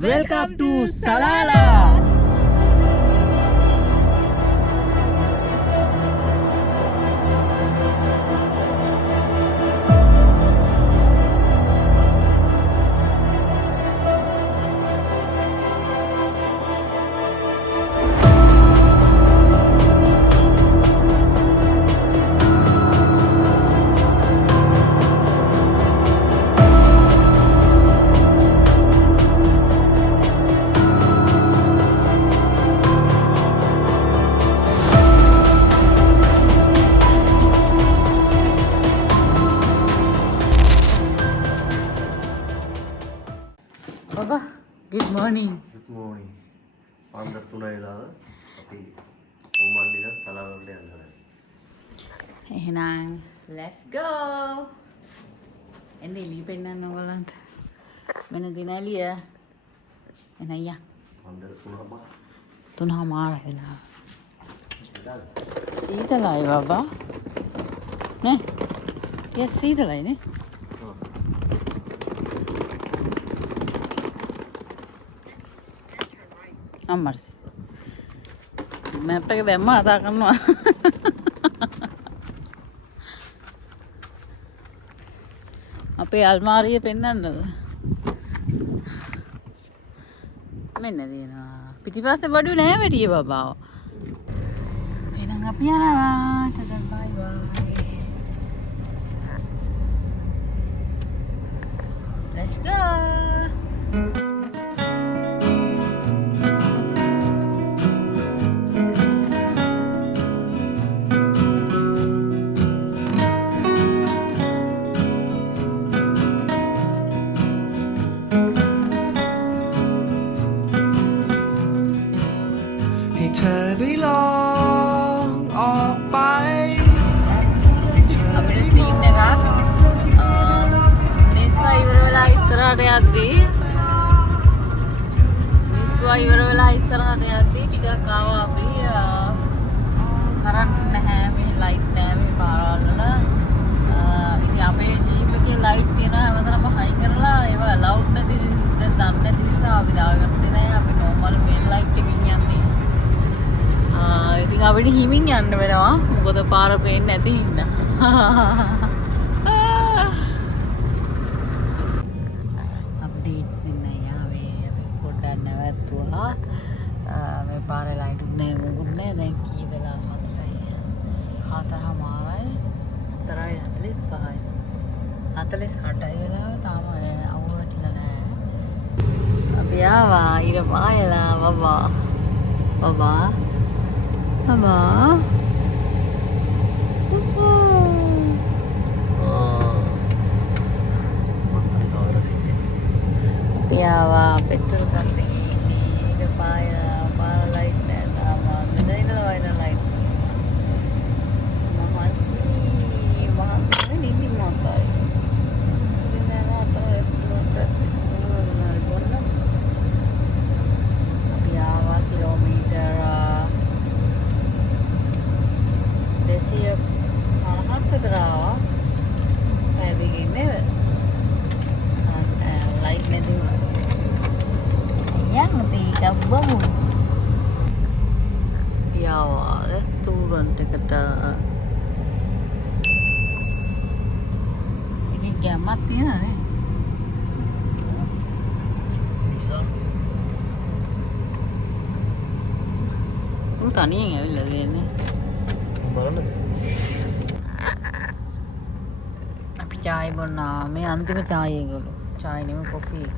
Welcome to Salala. Papa, good morning. Good morning. පාන්දර 3 වෙලාව අපි ඕමන්ඩිලා සලාවලට යනවා. එහෙනම් let's go. එන්නේ එළිය පෙන්නන්න ඕගොල්ලන්ට. වෙන දින එළිය. එන අයියා. පාන්දර 3:00. 3:00 වෙලා. සීතලයි බබා. නේ? යේ සීතලයි නේ? අම්මර්සි. මැප් එක දැම්ම අතා කරනවා. අපේ අල්මාරිය පෙන්වන්නද? මෙන්න දිනවා. පිටිපස්සේ බඩු නෑ වැඩිය බබාව. එහෙනම් අපි යනවා. tada bye bye. Let's go. ඉවර වෙලා ඉස්සරහට යද්දී ටිකක් ආවා අපි කරන්ට් නැහැ මේ ලයිට් නැහැ මේ පාරවල් වල ඉතින් අපේ ජීප් එකේ ලයිට් තියෙනවා හැමතැනම හයි කරලා ඒවා ලවුඩ් නැති දැන් දන්නේ නැති නිසා අපි දාගත්තේ නැහැ අපි නෝමල් මේන් ලයිට් එකකින් යන්නේ ඉතින් අපිට හිමින් යන්න වෙනවා මොකද පාර පේන්නේ නැති හින්දා මේ පාරේ ලයිටුත් නැහැ මොකුත් නැහැ දැන් කී වෙලා 4යි 4:00මාරයි 4:45යි 48යි වෙලාව තාම අවුල් වැටිලා නැහැ අපි ආවා ඊට පායලා බබා අපි ආවා පෙට්‍රල් කන්නේ para light na tama. Hindi na lang light. Mahal hindi mo tayo. Hindi na natin restaurant. Abiyawa kilometer. Desi parang tadra. Pwede gini. Light na din. Yang tidak bangun. Ya, restoran dekat. Ini kiamat ya nih. Bisa. Tani yang ada ini. Mana? Api chai bonna. मैं अंतिम चाय है बोलो. चाय नहीं मैं coffee है.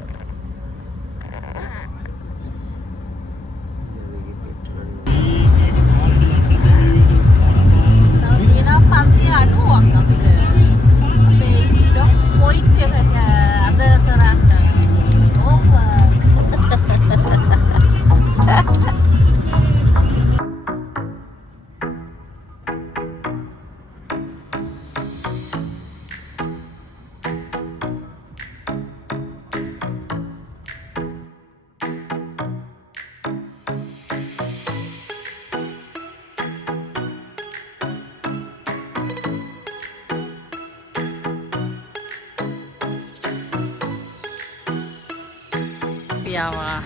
අපි ආවා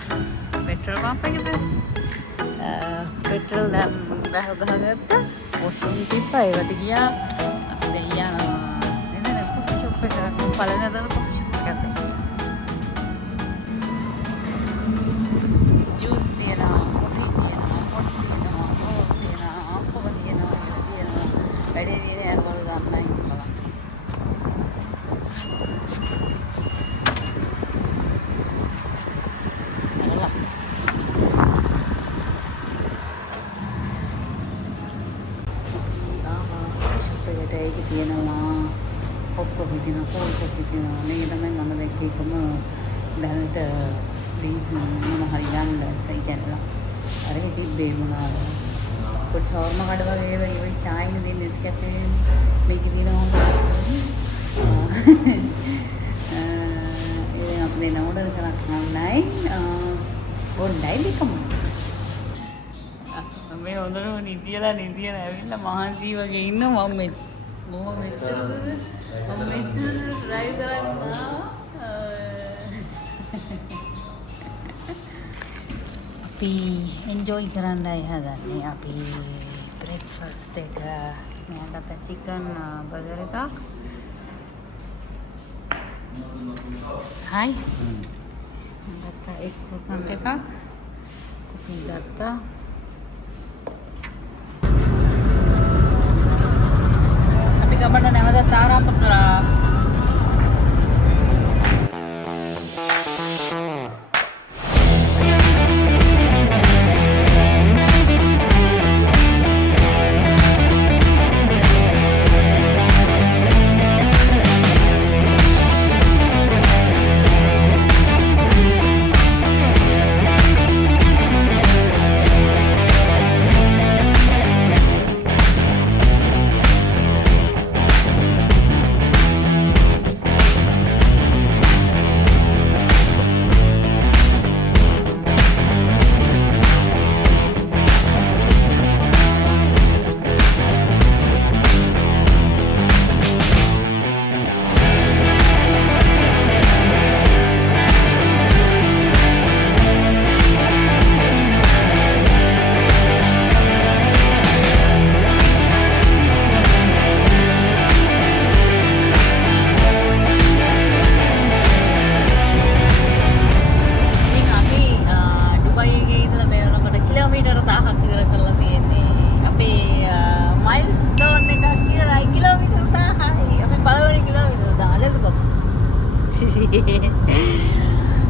පෙට්‍රල් පම්ප් එකට. පෙට්‍රල් දැන් ගහගත්තා. ඔස්සුන් තිබ්බා ඒකට ගියා. අපි දැන් යනවා නේද කොෆි ෂොප් එක පළවෙනි අතන කොෆි ෂොප් එකකට ගියා. ජූස් තියනවා, කොෆි තියනවා, හොට් තියනවා, කෝක් තියනවා, අප්පම තියනවා, වැඩේ දිනේ අරවල ගන්නයි බලන්න. තියෙනවා ඔක්කොම තියෙනවා කෝල්කෝස් තියෙනවා මේ තමයි මම දැක්ක එකම දැනට ඩ්‍රින්ක්ස් මම හරියන්න සයි කරලා අර හිටිබ්බේ මොනවාද පොත් ෂවර්ම කඩ වගේ ඒවා චායින් දෙන්නේ නෙස්කැෆේ මේක දිනවා ඒ අපේ නෝඩල් කරක් නයි බොන්නයි දෙකම මේ හොඳටම නිදියලා ඇවිල්ලා මහන්සි වගේ ඉන්නවා මම මෙච්චර ඩ්‍රයිව් කරන්න අපි එන්ජොයි කරන්නයි හදන්නේ අපි බ්‍රෙක්ෆාස්ට් එක මම ගත්ත චිකන් බර්ගර් එකක් හයි මම ගත්ත එක් ක්‍රොසන්ට් එකක් කොෆි ගත්තා ගමන නැවතත් ආරම්භ කරා.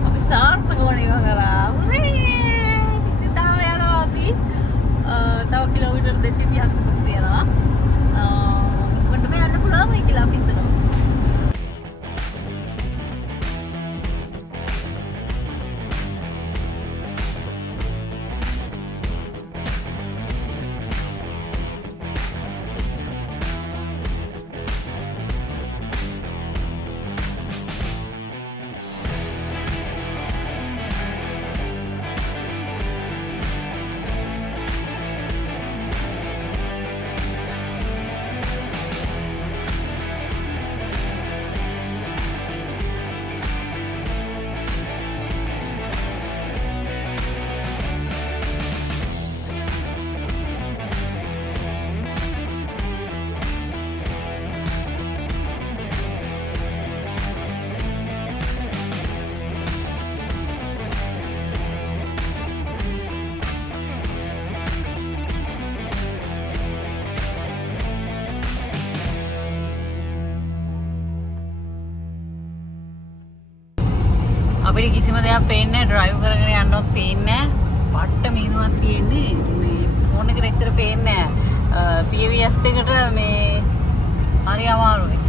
අපි සාර්ථක වුණේ කරා. ඉතින් තාම යනවා අපි. තව කිලෝමීටර් 230ක් විතර තියෙනවා. ඉක්මනටම යන්න පුළුවන් වෙයි කියලා අපි හිතනවා. අපිට කිසිම දෙයක් පේන්නේ නැහැ ඩ්‍රයිව් කරගෙන යන්නවත් පේන්නේ නැහැ පට්ට මීනුවක් තියෙන්නේ මේ ෆෝන් එකට එච්චර පේන්නේ නැහැ PVS එකට මේ හරි අමාරුයි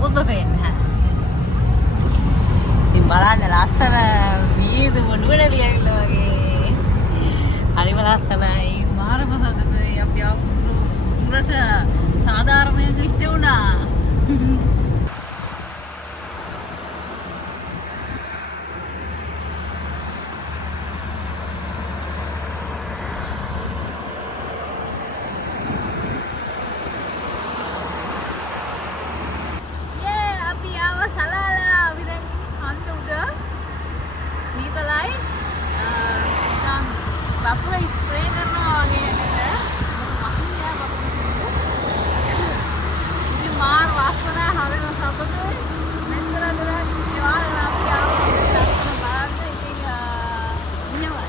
මොකද පේන්නේ නැහැ ඉතින් බලන්න ලස්සන මීදු මොනුවර ලියවිලා වගේ හරිම ලස්සනයි මාරම හදතේ අපි ආපු උරට සාධාරණයක් ඉෂ්ට වුණා සීතලයි. නිකන් වතුර ස්ප්‍රේ කරනවා වගේ නේද? මහින්යා වතුර. ඉතින් මාර වාසනා හරිම සතුටුයි. මෙතන දොර ඒ වාරණ අපි ආවොත් ලස්සන බලන්න ඉතින් නියමයි.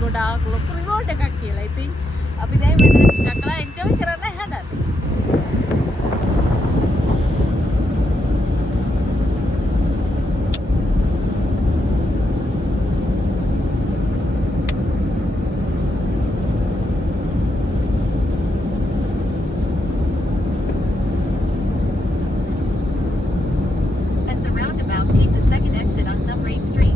ගොඩාක් ලොකු රිවෝඩ් එකක් කියලා. ඉතින් අපි දැන් මෙතන දැක්ලා එන්ජොයි කරන්න හදන්නේ. At the roundabout, take the second exit on Thumb Rain Street.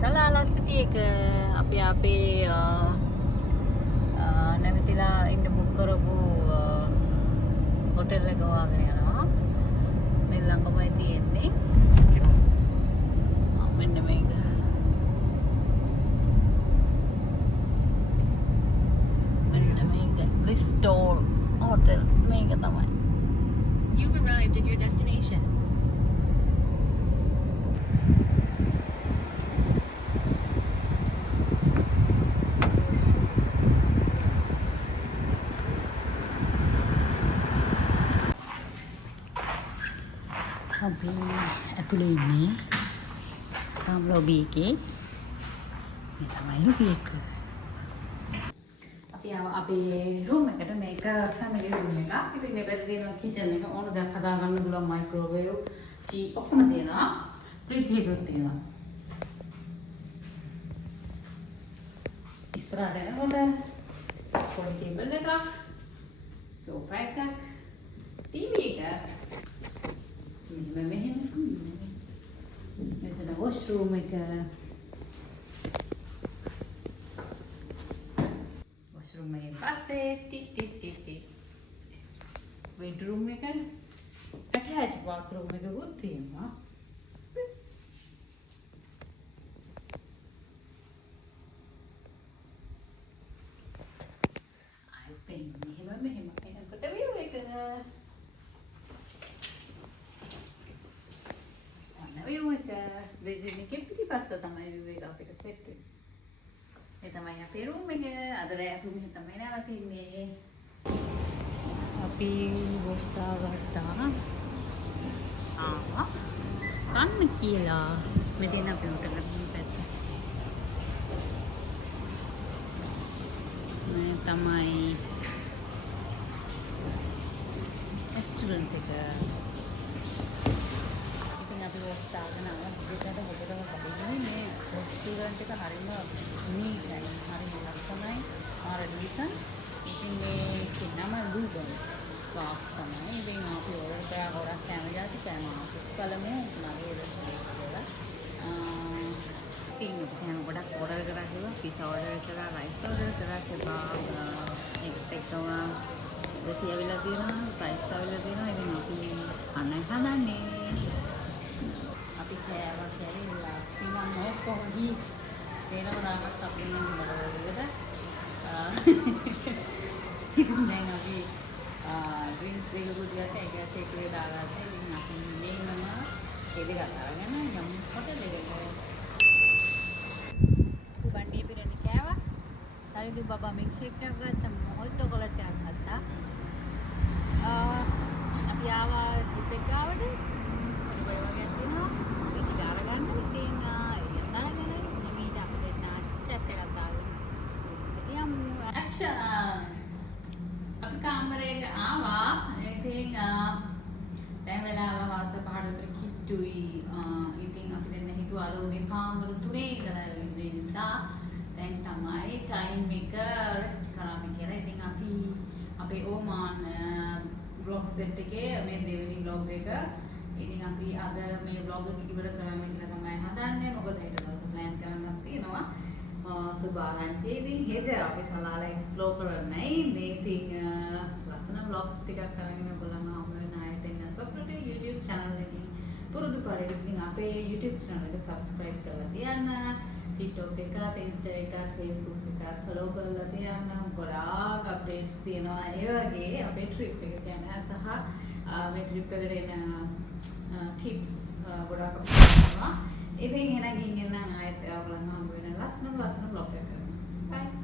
Salalah city ke api නැවතිලා ඉන්න බුක් කරපු හොටෙල් එක වගේ යනවා. මේ ළඟමයි තියෙන්නේ. මෙන්න මේක. මෙන්න මේක Bristol Hotel මේක තමයි. You've arrived at your destination. අපි ඇතුලේ ඉන්නේ තාම ලොබි එකේ. මේ තමයි ලොබි එක. අපි අපේ රූම් එකට මේක ෆැමිලි රූම් එකක්. ඉතින් මේ පැත්තේ තියෙනවා කිචන් එක. ඕන දෙයක් හදා ගන්න පුළුවන් මයික්‍රෝවේව්, චී ඔක්කොම තියෙනවා. ෆ්‍රිජ් එකක් තියෙනවා. ඉස්සරහට එනකොට පොඩි ටේබල් එකක්, සෝෆා එකක්, ටීවී එකක්. මෙතන washroom එක. washroom එකේ පස්සේ bedroom එක attached bathroom එකකුත් තියෙනවා. අය පෙන්නේ මෙහෙම එනකොට view එක. view එක දෙන්නේ පිටිපස්ස තමයි view එක අපිට සෙට් වෙන්නේ. මේ තමයි අපේ room එක. අද රෑ room එක තමයි නවතින්නේ. අපි වොස්සා ගත්තා. කන්න කියලා මෙතන අපි හොටල් එකේ පැත්ත. මේ තමයි රෙස්ටුරන්ට් එක. ඉතින් අපි හොස්ටාගෙන ආවා. දෙකට හොටලම බඩගිනේ මේ රෙස්ටුරන්ට් එක හරිම නීට් එකයි. හරිම ලස්සනයි. ආරඩිසන්. ඉතින් මේකේ නම ලූගන්. වාක් තමයි. ඉතින් අපි ඕර්ඩර් කරා ගොඩක් කැම જાති කැම ආපස් කලමු මගේ රෙස්ටුරන්ට් කියලා. ඉතින් කැම ගොඩක් ඕර්ඩර් කරා කිව්වා. පිසා ඕර්ඩර් කරා, රයිස් ඕර්ඩර් කරා, කෙබාබ් ඒකට එක්කම රොටි අවිලා තියෙනවා, රයිස් අවිලා තියෙනවා. ඉතින් අපි කන්න හදන්නේ. අපි සෑම කැරිලා ඉතින් ඔක්කොම හි තේනම දාගත්ත අපි නම් බඩවලට. දැන් අපි ඩ්‍රින්ක්ස් දෙකකුත් ගත්තා. ඒකත් එකේ දාගත්තා. ඉතින් අපි මේනම දෙක අරගෙන යමු හොටල් එකට. බණ්ඩේ පිරණි කෑවා. හරිදු බබා මිල්ක් ෂේක් එකක් ගත්තා. මොහොල් චොකලට් එකක් ගත්තා. අපි ආවා ජිප් එක ගාවට. පොඩි වගේ තියෙනවා. මේක ගාව ගන්න. ඉතින් එන්නගෙන මීට අපිට චැප් එකක් දාගෙන. ඉතින් ඇක්ෂන්. අපි කාමරේට ආවා. ඉතින් දැන් වෙලාව හවස 5ට විතර කිට්ටුයි. ඉතින් අපි දැන් හිතුවා අද උදේ පාන්දර 3 ඉඳලා ඉන්න නිසා දැන් තමයි ටයිම් එක රෙස්ට් කරන්න කියලා. ඉතින් අපි අපේ ඕමාන් vlog set එකේ මේ දෙවෙනි vlog එක ඉතින් අපි අද මේ vlog එක ඉවර කරන්න කියලා තමයි හදන්නේ. මොකද හෙට දවස් plan කරන්නක් තියෙනවා. සුබාරංචි ඉතින් හෙට අපි සලාල එක්ස්ප්ලෝර් කරන්නයි. මේ ඉතින් ලස්සන vlogs ටිකක් අරගෙන ඔයගොල්ලන්ව හමු වෙන ආයෙත් එන්න සොක්‍රටි YouTube channel එකකින් පුරුදු පරිදි ඉතින් අපේ YouTube channel එක subscribe කරලා තියන්න. TikTok එකත්, Insta එකත්, Facebook එකත් follow කරලා තියන්න. ගොඩාක් updates තියෙනවා. ඒ වගේ අපේ trip එක ගැන සහ මේ trip එකට එන tips ගොඩාක් අපිට තියෙනවා. ඉතින් එහෙනම් ගිහින් එන්න ආයෙත් ඔයගොල්ලන්ව හමු වෙන ලස්සන vlog එකක්. Bye.